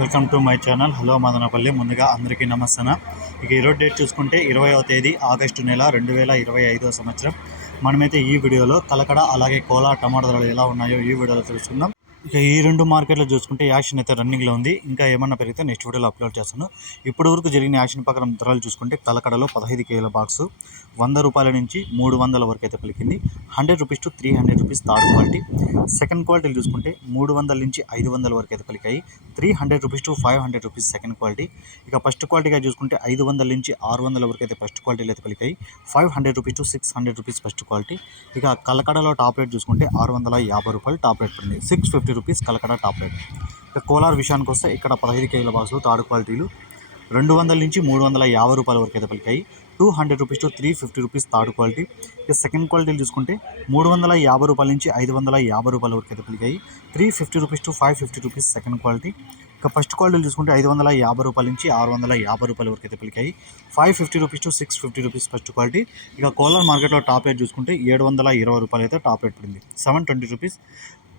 Welcome to my channel. Hello Madanapalle. ముందుగా అందరికీ నమస్తే ఇక ఈరోజు డేట్ చూసుకుంటే ఇరవైవ తేదీ ఆగస్టు నెల రెండు వేల ఇరవై ఐదో సంవత్సరం. మనమైతే ఈ వీడియోలో కలకడ అలాగే కోలా టమాటా ధరలు ఎలా ఉన్నాయో ఈ వీడియోలో తెలుసుకుందాం. ఇక ఈ రెండు మార్కెట్లో చూసుకుంటే యాక్షన్ అయితే రన్నింగ్లో ఉంది. ఇంకా ఏమన్నా పెరిగితే నెక్స్ట్ వీడియోలో అప్లోడ్ చేస్తాను. ఇప్పటి వరకు జరిగిన యాక్షన్ ప్రకారం ధరలు చూసుకుంటే కలకడలో పదహైదు కేల బాక్స్ వంద రూపాయల నుంచి మూడు వందల వరకు అయితే పలికింది. Hundred rupees to three hundred rupees third quality. Second క్వాలిటీలు చూసుకుంటే మూడు వందల నుంచి ఐదు వందల వరకు అయితే పలికాయి. Three hundred rupees to five hundred rupees second quality. ఇక ఫస్ట్ క్వాలిటీగా చూసుకుంటే ఐదు వందల నుంచి ఆరు వందల వరకు అయితే ఫస్ట్ క్వాలిటీలు అయితే పలికాయి. Five hundred rupees to six hundred rupees first quality. ఇక కలకడలో టాప్ రేట్ చూసుకుంటే ఆరు వందల యాభై రూపాయలు టాప్ రేట్ పడింది. Six fifty rupees Kalakada top rate. ఇక కోలార్ విషయానికి వస్తే ఇక్కడ పదహైదు కేజీల బాక్సులు థర్డ్ క్వాలిటీలు రెండు వందల నుంచి మూడు వందల యాభై రూపాయల వరకు అయితే పలికాయి. Two hundred rupees to three fifty rupees third quality. ఇక సెకండ్ క్వాలిటీలు చూసుకుంటే మూడు వందల యాభై రూపాయల నుంచి ఐదు వందల యాభై రూపాయల వరకు అయితే పలికాయి. Three fifty rupees to five fifty rupees second quality. ఇక ఫస్ట్ క్వాలిటీలు చూసుకుంటే ఐదు వందల యాభై రూపాయల నుంచి ఆరు వందల యాభై రూపాయల వరకు అయితే పలికాయి. Five fifty rupees to six fifty rupees first quality. ఇక కోలార్ మార్కెట్లో టాప్ రేట్ చూసుకుంటే ఏడు వందల ఇరవై రూపాయలు అయితే టాప్ రేట్ పడింది. Seven twenty rupees.